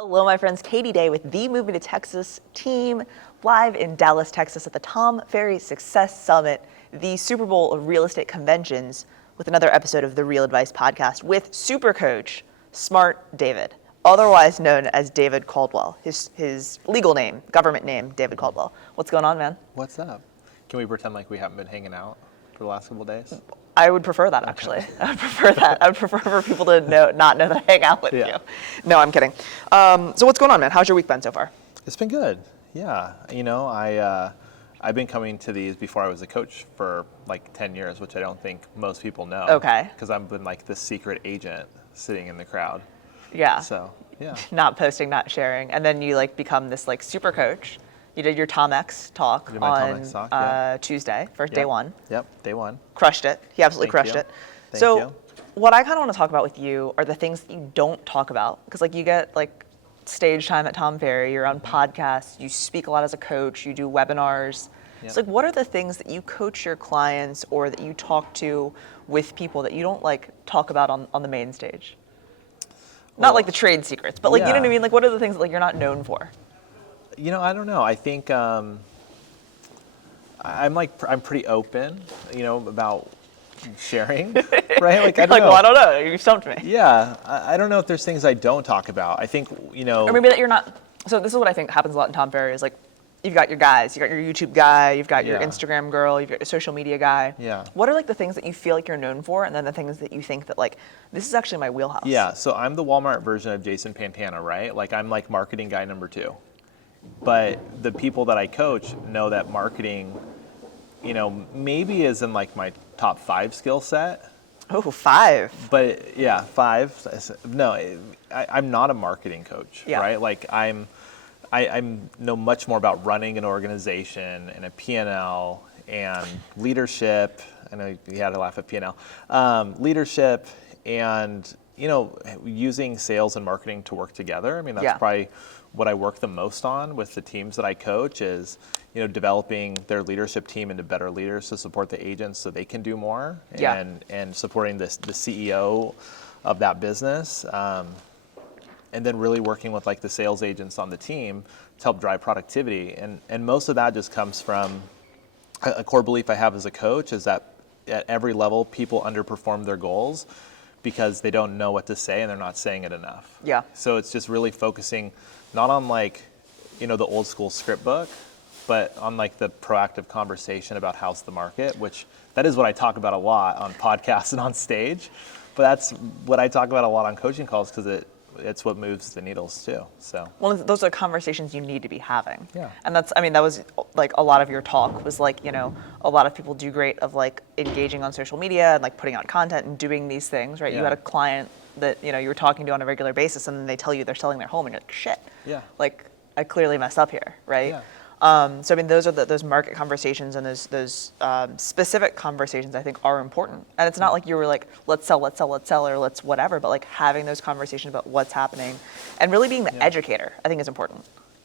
Hello, my friends. Katie Day with the Moving to Texas team, live in Dallas, Texas at the Tom Ferry Success Summit, the Super Bowl of real estate conventions, with another episode of the Real Advice Podcast with super coach, Smart David, otherwise known as David Caldwell. His legal name, government name, David Caldwell. What's going on, man? What's up? Can we pretend like we haven't been hanging out for the last couple of days? I would prefer that, actually. I would prefer that. I would prefer for people to not know that I hang out with you. No, I'm kidding. So what's going on, man? How's your week been so far? It's been good. Yeah. You know, I've been coming to these before I was a coach for like 10 years, which I don't think most people know. Okay. Because I've been like the secret agent sitting in the crowd. Yeah. So, yeah. Not posting, not sharing. And then you like become this like super coach. You did your Tom X talk on Tuesday for day one. Yep, day one. Crushed it. He absolutely crushed it. Thank so you. What I kind of want to talk about with you are the things that you don't talk about. Because like you get like stage time at Tom Ferry, you're on podcasts, you speak a lot as a coach, you do webinars. Yep. So like what are the things that you coach your clients or that you talk to with people that you don't like talk about on the main stage? Not like the trade secrets, but like, you know what I mean? Like what are the things that like you're not known for? You know, I don't know. I think I'm pretty open, you know, about sharing, right? Like I don't know. Well, I don't know. You stumped me. Yeah, I don't know if there's things I don't talk about. I think, you know. Or maybe that you're not. So this is what I think happens a lot in Tom Ferry is like, you've got your guys, you got your YouTube guy, you've got your Instagram girl, you've got your social media guy. Yeah. What are like the things that you feel like you're known for, and then the things that you think that like this is actually my wheelhouse? Yeah. So I'm the Walmart version of Jason Pantana, right? Like I'm like marketing guy number 2. But the people that I coach know that marketing, you know, maybe is in like my top 5 skill set. Oh, 5. But yeah, 5. No, I'm not a marketing coach, right? Like I know much more about running an organization and a P&L and leadership. I know you had to laugh at P&L. Leadership and, you know, using sales and marketing to work together. I mean, that's probably what I work the most on with the teams that I coach is, you know, developing their leadership team into better leaders to support the agents so they can do more and supporting the CEO of that business. And then really working with like the sales agents on the team to help drive productivity. And most of that just comes from a core belief I have as a coach is that at every level, people underperform their goals because they don't know what to say and they're not saying it enough. Yeah. So it's just really focusing not on like, you know, the old school script book, but on like the proactive conversation about how's the market, which that is what I talk about a lot on podcasts and on stage. But that's what I talk about a lot on coaching calls because it's what moves the needles too. So well, those are conversations you need to be having. Yeah. And that's, I mean, that was like a lot of your talk was like, you know, a lot of people do great of like engaging on social media and like putting out content and doing these things, right? Yeah. You had a client that, you know, you were talking to on a regular basis and then they tell you they're selling their home and you're like, shit. Yeah. Like I clearly messed up here, right? Yeah. So I mean, those are those market conversations and those specific conversations I think are important. And it's not like you were like, let's sell, or let's whatever, but like having those conversations about what's happening and really being the educator, I think is important.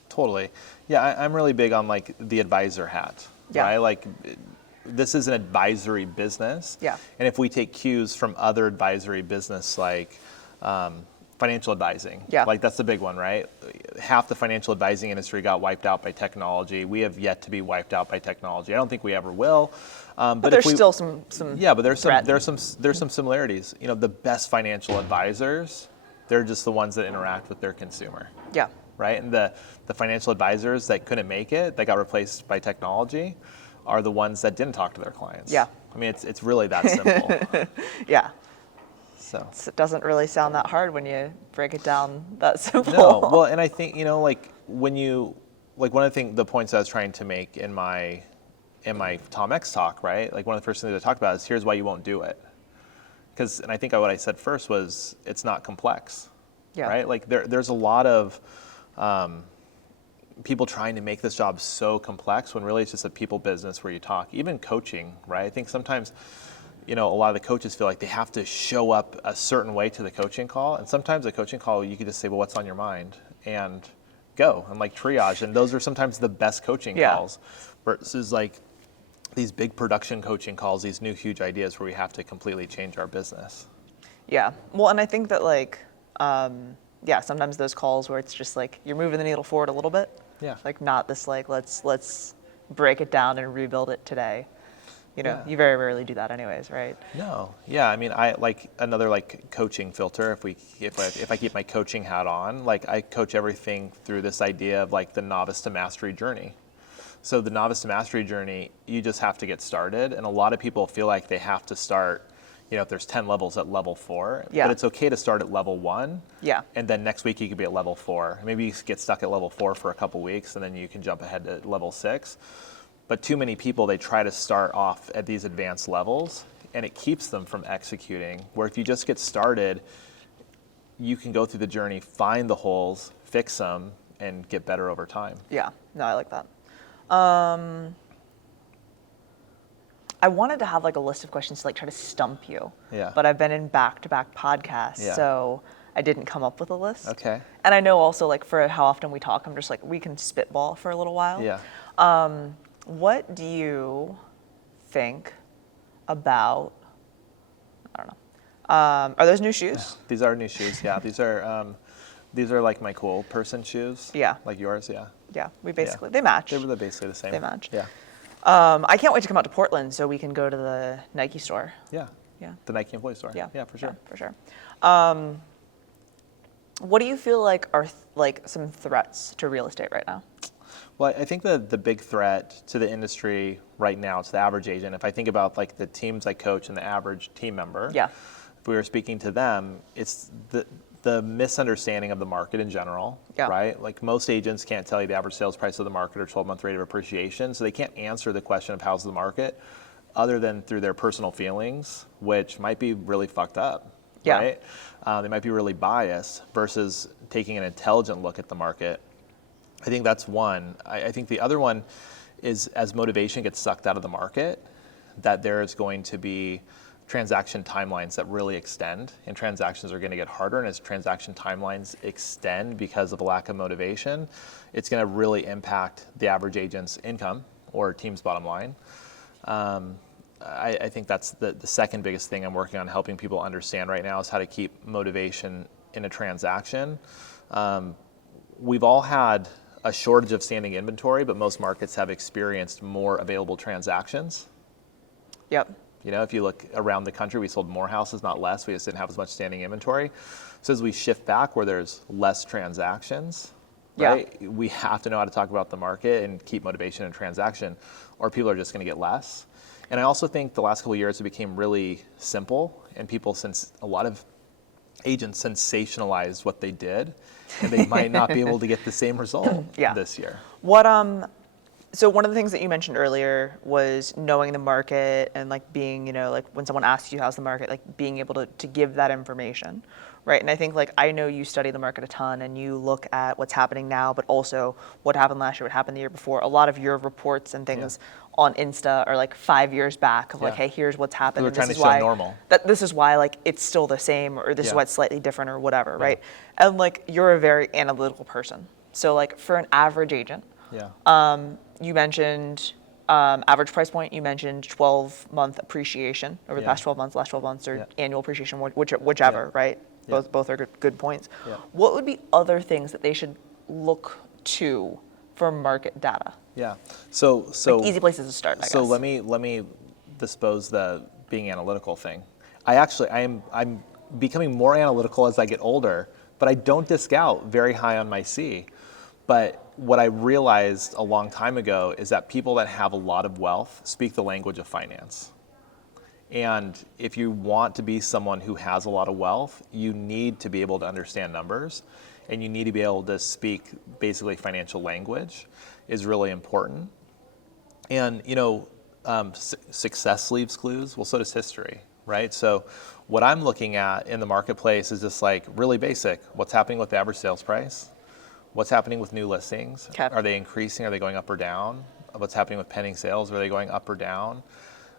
Totally. Yeah, I'm really big on like the advisor hat, right? Like this is an advisory business. Yeah. And if we take cues from other advisory business like financial advising. Yeah. Like that's the big one, right? Half the financial advising industry got wiped out by technology. We have yet to be wiped out by technology. I don't think we ever will. But there's still some yeah, but there's some similarities. You know, the best financial advisors, they're just the ones that interact with their consumer. Yeah. Right? And the financial advisors that couldn't make it, that got replaced by technology, are the ones that didn't talk to their clients. Yeah. I mean, it's really that simple. Yeah. So it doesn't really sound that hard when you break it down that simple. No, well, and I think, you know, like when you, like one of the points I was trying to make in my Tom X talk, right? Like one of the first things I talked about is here's why you won't do it. Because, and I think what I said first was it's not complex, right? Like there's a lot of people trying to make this job so complex when really it's just a people business where you talk. Even coaching, right? I think sometimes, you know, a lot of the coaches feel like they have to show up a certain way to the coaching call. And sometimes a coaching call, you can just say, well, what's on your mind? And go and like triage. And those are sometimes the best coaching calls versus like these big production coaching calls, these new huge ideas where we have to completely change our business. Yeah. Well, and I think that like, yeah, sometimes those calls where it's just like you're moving the needle forward a little bit. Yeah. Like not this like let's break it down and rebuild it today. Yeah. You very rarely do that anyways, right? No. Yeah. I mean, I like another like coaching filter. If I keep my coaching hat on, like I coach everything through this idea of like the novice to mastery journey. So the novice to mastery journey, you just have to get started. And a lot of people feel like they have to start, if there's 10 levels at level 4, Yeah. but it's okay to start at level 1. Yeah. And then next week you could be at level 4. Maybe you get stuck at level 4 for a couple weeks and then you can jump ahead to level 6. But too many people, they try to start off at these advanced levels and it keeps them from executing. Where if you just get started, you can go through the journey, find the holes, fix them, and get better over time. Yeah, no, I like that. I wanted to have like a list of questions to like try to stump you. Yeah. But I've been in back-to-back podcasts, Yeah. so I didn't come up with a list. Okay. And I know also like for how often we talk, I'm just like, we can spitball for a little while. Yeah. What do you think about, I don't know, are those new shoes? These are new shoes. Yeah. These are like my cool person shoes. Yeah. Like yours. Yeah. Yeah, they match. They were basically the same. They match. Yeah. I can't wait to come out to Portland so we can go to the Nike store. Yeah. Yeah. The Nike employee store. Yeah. Yeah, for sure. Yeah, for sure. What do you feel like are like some threats to real estate right now? Well, I think the big threat to the industry right now, to the average agent, if I think about like the teams I coach and the average team member, Yeah. if we were speaking to them, it's the misunderstanding of the market in general, Yeah. right? Like most agents can't tell you the average sales price of the market or 12-month rate of appreciation, so they can't answer the question of how's the market other than through their personal feelings, which might be really fucked up, Yeah. right? They might be really biased versus taking an intelligent look at the market. I think that's one. I think the other one is as motivation gets sucked out of the market, that there is going to be transaction timelines that really extend, and transactions are going to get harder. And as transaction timelines extend because of a lack of motivation, it's going to really impact the average agent's income or team's bottom line. I think that's the second biggest thing I'm working on helping people understand right now is how to keep motivation in a transaction. We've all had a shortage of standing inventory, but most markets have experienced more available transactions. Yep. If you look around the country, we sold more houses, not less. We just didn't have as much standing inventory. So as we shift back where there's less transactions, right, we have to know how to talk about the market and keep motivation in transaction, or people are just going to get less. And I also think the last couple of years it became really simple, and since a lot of agents sensationalized what they did, and they might not be able to get the same result this year. So one of the things that you mentioned earlier was knowing the market and like being, like when someone asks you how's the market, like being able to give that information, right? And I think like I know you study the market a ton and you look at what's happening now, but also what happened last year, what happened the year before. A lot of your reports and things on Insta are like 5 years back of like, hey, here's what's happened. We're and trying this to is show why normal. This is why like it's still the same, or this is why it's slightly different or whatever, right? And like you're a very analytical person. So like for an average agent, you mentioned average price point. You mentioned 12-month appreciation over the past 12 months, last 12 months, or annual appreciation, whichever, right? Both are good points. Yeah. What would be other things that they should look to for market data? Yeah. So like easy places to start, I guess. So let me dispose the being analytical thing. I'm becoming more analytical as I get older, but I don't discount very high on my C. But what I realized a long time ago is that people that have a lot of wealth speak the language of finance. And if you want to be someone who has a lot of wealth, you need to be able to understand numbers, and you need to be able to speak basically financial language is really important. And success leaves clues. Well, so does history, right? So what I'm looking at in the marketplace is just like really basic. What's happening with the average sales price? What's happening with new listings? Okay. Are they increasing? Are they going up or down? What's happening with pending sales? Are they going up or down?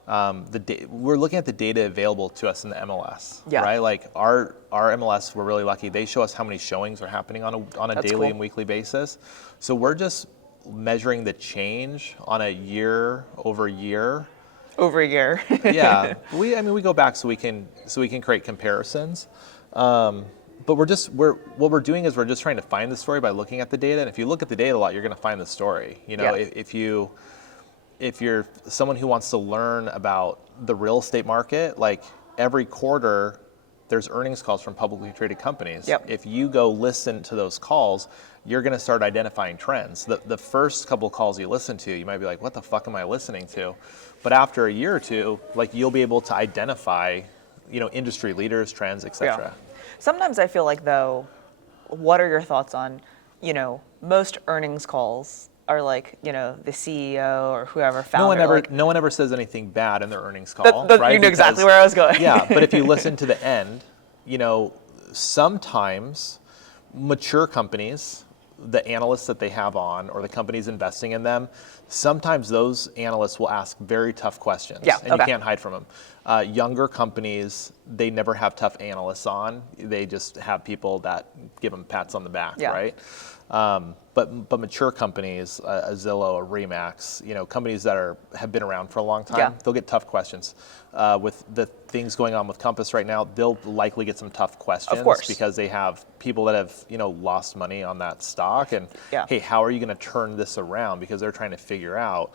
We're looking at the data available to us in the MLS, right? Like our MLS, we're really lucky. They show us how many showings are happening on a daily and weekly basis. So we're just measuring the change on a year over year. Over a year. Yeah, we go back so we can create comparisons. But what we're doing is we're just trying to find the story by looking at the data. And if you look at the data a lot, you're going to find the story. You know, if you're someone who wants to learn about the real estate market, like every quarter, there's earnings calls from publicly traded companies. Yep. If you go listen to those calls, you're going to start identifying trends. The first couple of calls you listen to, you might be like, what the fuck am I listening to? But after a year or two, like you'll be able to identify, you know, industry leaders, trends, etc. Yeah. Sometimes I feel like, though, what are your thoughts on, you know, most earnings calls are like, you know, the CEO or whoever founder. No one ever says anything bad in their earnings call, right? You know exactly where I was going. Yeah, but if you listen to the end, you know, sometimes mature companies, the analysts that they have on or the companies investing in them, sometimes those analysts will ask very tough questions. Yeah, and you can't hide from them. Younger companies, they never have tough analysts on. They just have people that give them pats on the back, right? But mature companies, a Zillow, a Remax, you know, companies that have been around for a long time, they'll get tough questions. With the things going on with Compass right now, they'll likely get some tough questions, of course, because they have people that have, you know, lost money on that stock, and hey, how are you going to turn this around? Because they're trying to figure out,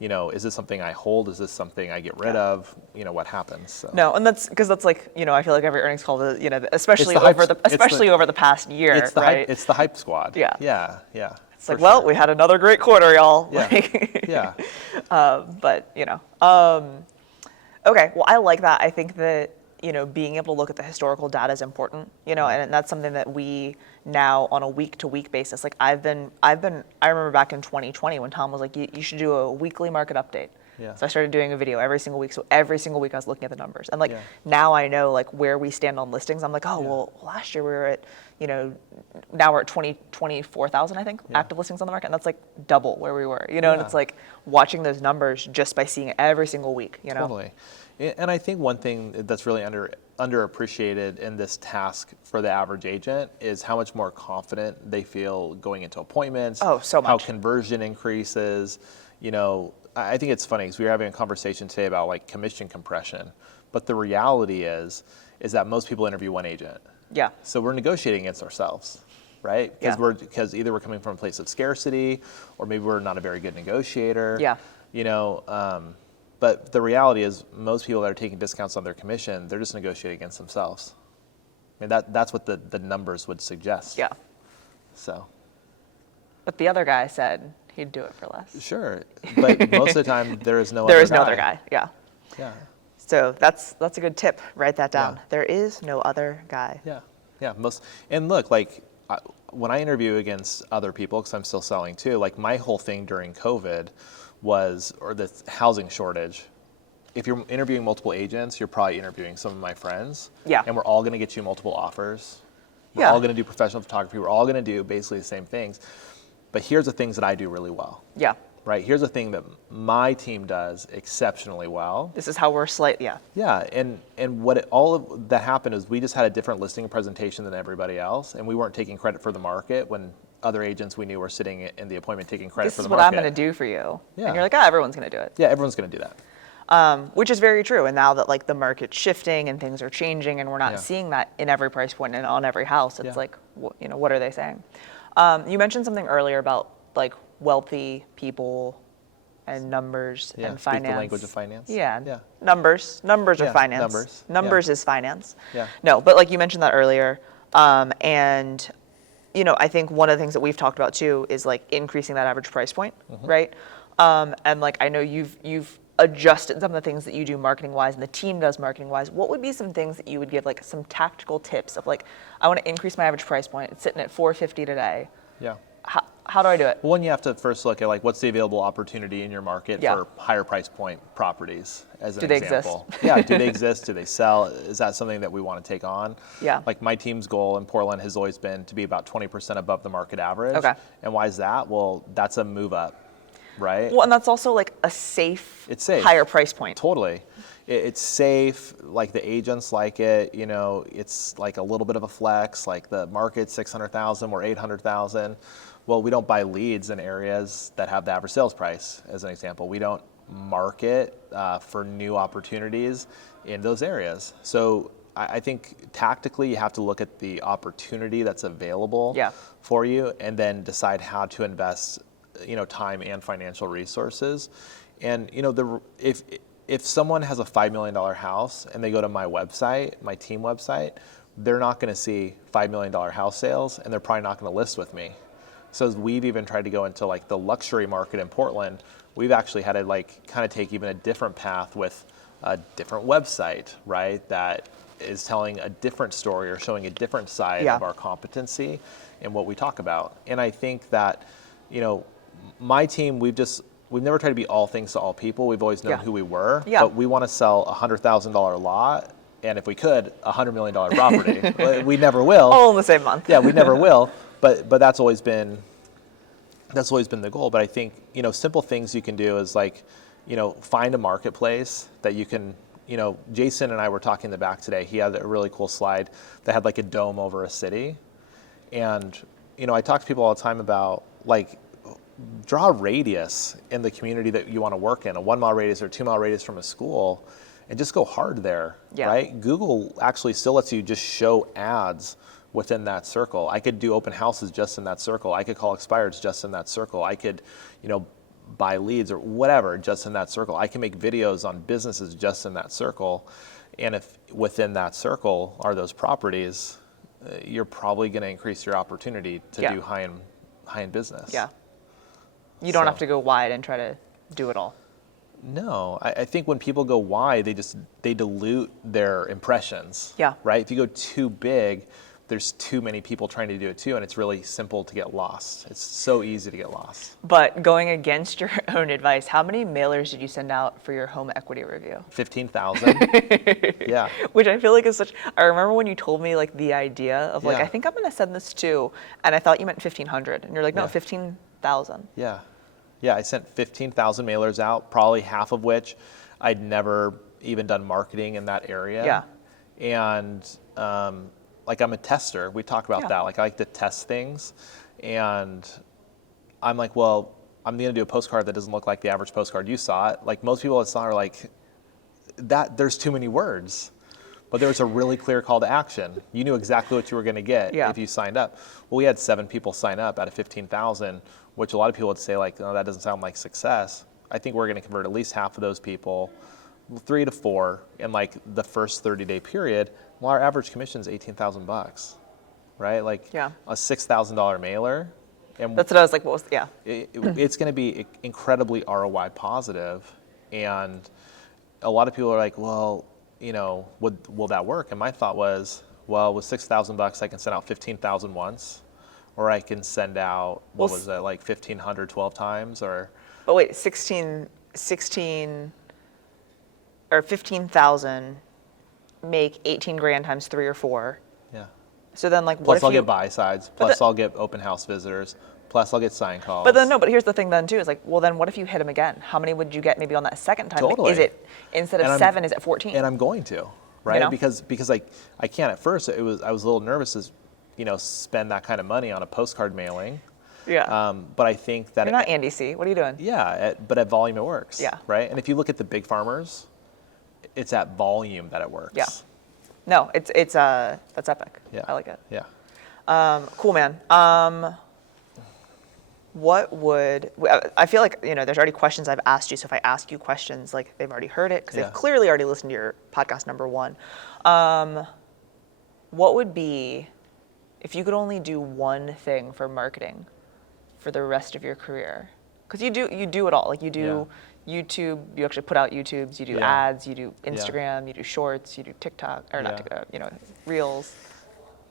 you know, is this something I hold? Is this something I get rid of? You know, what happens? So. No, and that's because that's like, you know, I feel like every earnings call, you know, especially over the past year, it's the right? It's the hype squad. Yeah. It's like, well, we had another great quarter, y'all. Yeah. But you know, okay. Well, I like that. I think that, you know, being able to look at the historical data is important. You know, and that's something that we now on a week-to-week basis. Like I remember back in 2020 when Tom was like, you should do a weekly market update. Yeah. So I started doing a video every single week. So every single week I was looking at the numbers. And like now I know like where we stand on listings. I'm like, well, last year we were at, you know, now we're at 24,000, I think, active listings on the market. And that's like double where we were, you know, and it's like watching those numbers just by seeing it every single week, you know? Totally. And I think one thing that's really underappreciated in this task for the average agent is how much more confident they feel going into appointments. Oh, so much. How conversion increases. You know, I think it's funny because we were having a conversation today about like commission compression, but the reality is that most people interview one agent. Yeah. So we're negotiating against ourselves, right? Because either we're coming from a place of scarcity, or maybe we're not a very good negotiator. Yeah. You know, but the reality is most people that are taking discounts on their commission, they're just negotiating against themselves. I mean, that's what the numbers would suggest. Yeah. So. But the other guy said he'd do it for less. Sure, but most of the time there is no there is no other guy. Yeah. Yeah. So that's a good tip. Write that down. Yeah. There is no other guy. Yeah. And look, like when I interview against other people, because I'm still selling too, like my whole thing during COVID or the housing shortage. If you're interviewing multiple agents, you're probably interviewing some of my friends. Yeah. And we're all going to get you multiple offers. We're all going to do professional photography. We're all going to do basically the same things. But here's the things that I do really well. Yeah. Right. Here's the thing that my team does exceptionally well. This is how we're Yeah. Yeah. And all of that happened is we just had a different listing presentation than everybody else, and we weren't taking credit for the market when other agents we knew were sitting in the appointment taking credit for the market. This is what I'm going to do for you. Yeah. And you're like, everyone's going to do it. Yeah, everyone's going to do that. Which is very true. And now that like the market's shifting and things are changing, and we're not seeing that in every price point and on every house, it's like, you know, what are they saying? You mentioned something earlier about like wealthy people and numbers and finance. Speak the language of finance. Yeah. Numbers are finance. Numbers is finance. Yeah. No, but like you mentioned that earlier, and you know, I think one of the things that we've talked about too is like increasing that average price point, right? And like I know you've adjusted some of the things that you do marketing wise and the team does marketing wise. What would be some things that you would give like some tactical tips of like, I want to increase my average price point. It's sitting at $450 today. Yeah. How do I do it? One, you have to first look at like what's the available opportunity in your market for higher price point properties as an example. Exist? Yeah, do they exist? Do they sell? Is that something that we want to take on? Yeah. Like my team's goal in Portland has always been to be about 20% above the market average. Okay. And why is that? Well, that's a move up, right? Well, and that's also like a safe, higher price point. Totally. It's safe, like the agents like it, you know, it's like a little bit of a flex, like the market's 600,000 or 800,000. Well, we don't buy leads in areas that have the average sales price, as an example. We don't market for new opportunities in those areas. So I think tactically you have to look at the opportunity that's available for you, and then decide how to invest, time and financial resources. And if someone has a $5 million house and they go to my website, my team website, they're not going to see $5 million house sales, and they're probably not going to list with me. So as we've even tried to go into like the luxury market in Portland, we've actually had to like kind of take even a different path with a different website, right? That is telling a different story or showing a different side of our competency and what we talk about. And I think that, my team, we've never tried to be all things to all people. We've always known who we were, but we want to sell a $100,000 lot. And if we could, a $100 million property. We never will. All in the same month. Yeah, we never will. But that's always been the goal. But I think, simple things you can do is like, find a marketplace that you can, Jason and I were talking in the back today. He had a really cool slide that had like a dome over a city. And, I talk to people all the time about like, draw a radius in the community that you want to work in, a 1 mile radius or 2 mile radius from a school, and just go hard there, right? Google actually still lets you just show ads within that circle. I could do open houses just in that circle. I could call expireds just in that circle. I could, buy leads or whatever just in that circle. I can make videos on businesses just in that circle. And if within that circle are those properties, you're probably going to increase your opportunity to do high-end business. Yeah. You don't have to go wide and try to do it all. No, I think when people go wide, they dilute their impressions. Yeah. Right? If you go too big, there's too many people trying to do it too, and it's really simple to get lost. It's so easy to get lost. But going against your own advice, how many mailers did you send out for your home equity review? 15,000. Yeah. Which I feel like is such, I remember when you told me like the idea of like, I think I'm going to send this to, and I thought you meant 1,500. And you're like, no, 15,000. Yeah. Yeah, I sent 15,000 mailers out, probably half of which I'd never even done marketing in that area. Yeah. And like I'm a tester. We talk about that. Like I like to test things. And I'm like, well, I'm going to do a postcard that doesn't look like the average postcard you saw it. Like most people that saw it are like, there's too many words. But there was a really clear call to action. You knew exactly what you were going to get if you signed up. Well, we had 7 people sign up out of 15,000, which a lot of people would say like, oh, that doesn't sound like success. I think we're going to convert at least half of those people, 3 to 4, in like the first 30-day period. Well, our average commission is $18,000, right? Like a $6,000 mailer. And that's what I was like, what was, it's going to be incredibly ROI positive. And a lot of people are like, well, will that work? And my thought was, well, with $6,000, I can send out 15,000 once, or I can send out, what was that, like 1,500 12 times, or? But wait, 16 or 15,000 make 18 grand times 3 or 4. Yeah. So then like, what plus if I'll get buy sides, plus I'll get open house visitors, plus I'll get sign calls. But then no, but here's the thing then too, is like, well then what if you hit them again? How many would you get maybe on that second time? Totally. Like, is it, instead of 7, is it 14? And I'm going to, right? Because I can't at first, I was a little nervous to, spend that kind of money on a postcard mailing. Yeah. But I think that you're not Andy C. What are you doing? Yeah, but at volume it works. Yeah. Right? And if you look at the big farmers, it's at volume that it works. Yeah. No, it's that's epic. Yeah. I like it. Yeah. Cool, man. What would, I feel like, there's already questions I've asked you. So if I ask you questions, like they've already heard it because they've clearly already listened to your podcast number 1. What would be, if you could only do one thing for marketing for the rest of your career? Because you do it all. Like you do YouTube, you actually put out YouTubes, you do ads, you do Instagram, you do shorts, you do TikTok, or not TikTok, Reels.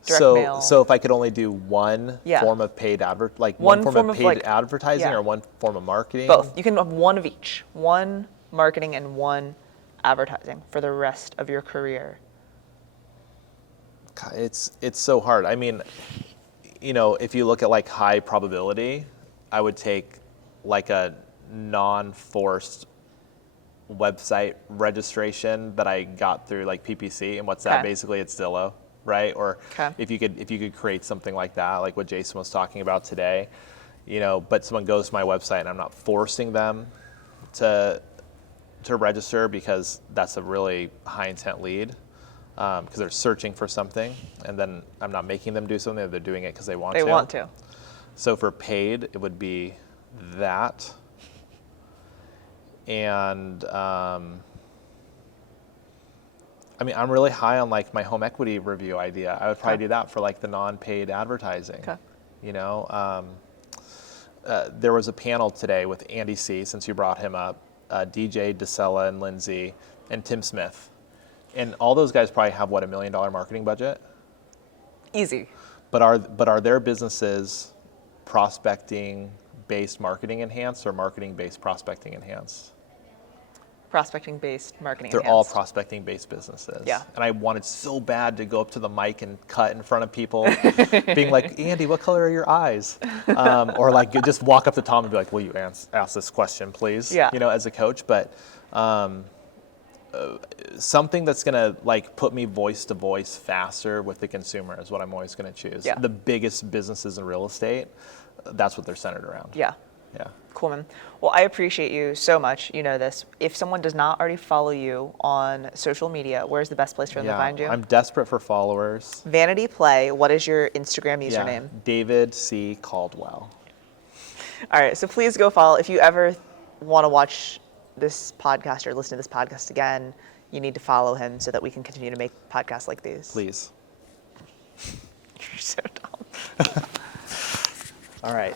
Direct mail. So if I could only do one form of paid advertising or one form of marketing? Both. You can have one of each. One marketing and one advertising for the rest of your career. It's so hard. I mean, if you look at like high probability, I would take like a non-forced website registration that I got through like PPC. And what's that? Basically, it's Zillow. Right? Or if you could create something like that, like what Jason was talking about today, but someone goes to my website and I'm not forcing them to register because that's a really high intent lead. because they're searching for something, and then I'm not making them do something, they're doing it because they want They to. want to. So for paid, it would be that. And I mean, I'm really high on like my home equity review idea. I would probably do that for like the non-paid advertising. Okay. You know, there was a panel today with Andy C, since you brought him up, DJ, DeSella, and Lindsay, and Tim Smith. And all those guys probably have, what, $1 million marketing budget? Easy. But are their businesses prospecting-based marketing enhanced or marketing-based prospecting enhanced? Prospecting-based marketing They're enhanced. all prospecting-based businesses. Yeah. And I wanted so bad to go up to the mic and cut in front of people, being like, Andy, what color are your eyes? Or like just walk up to Tom and be like, will you ask this question, please? Yeah. You know, as a coach. But something that's gonna like put me voice to voice faster with the consumer is what I'm always gonna choose. Yeah. The biggest businesses in real estate, that's what they're centered around. Yeah. Yeah. Cool, man. Well, I appreciate you so much. You know this. If someone does not already follow you on social media, where's the best place for them to find you? I'm desperate for followers. Vanity Play. What is your Instagram username? Yeah. David C. Caldwell. All right. So please go follow. If you ever want to watch this podcast or listen to this podcast again, you need to follow him so that we can continue to make podcasts like these. Please. You're so dumb. All right.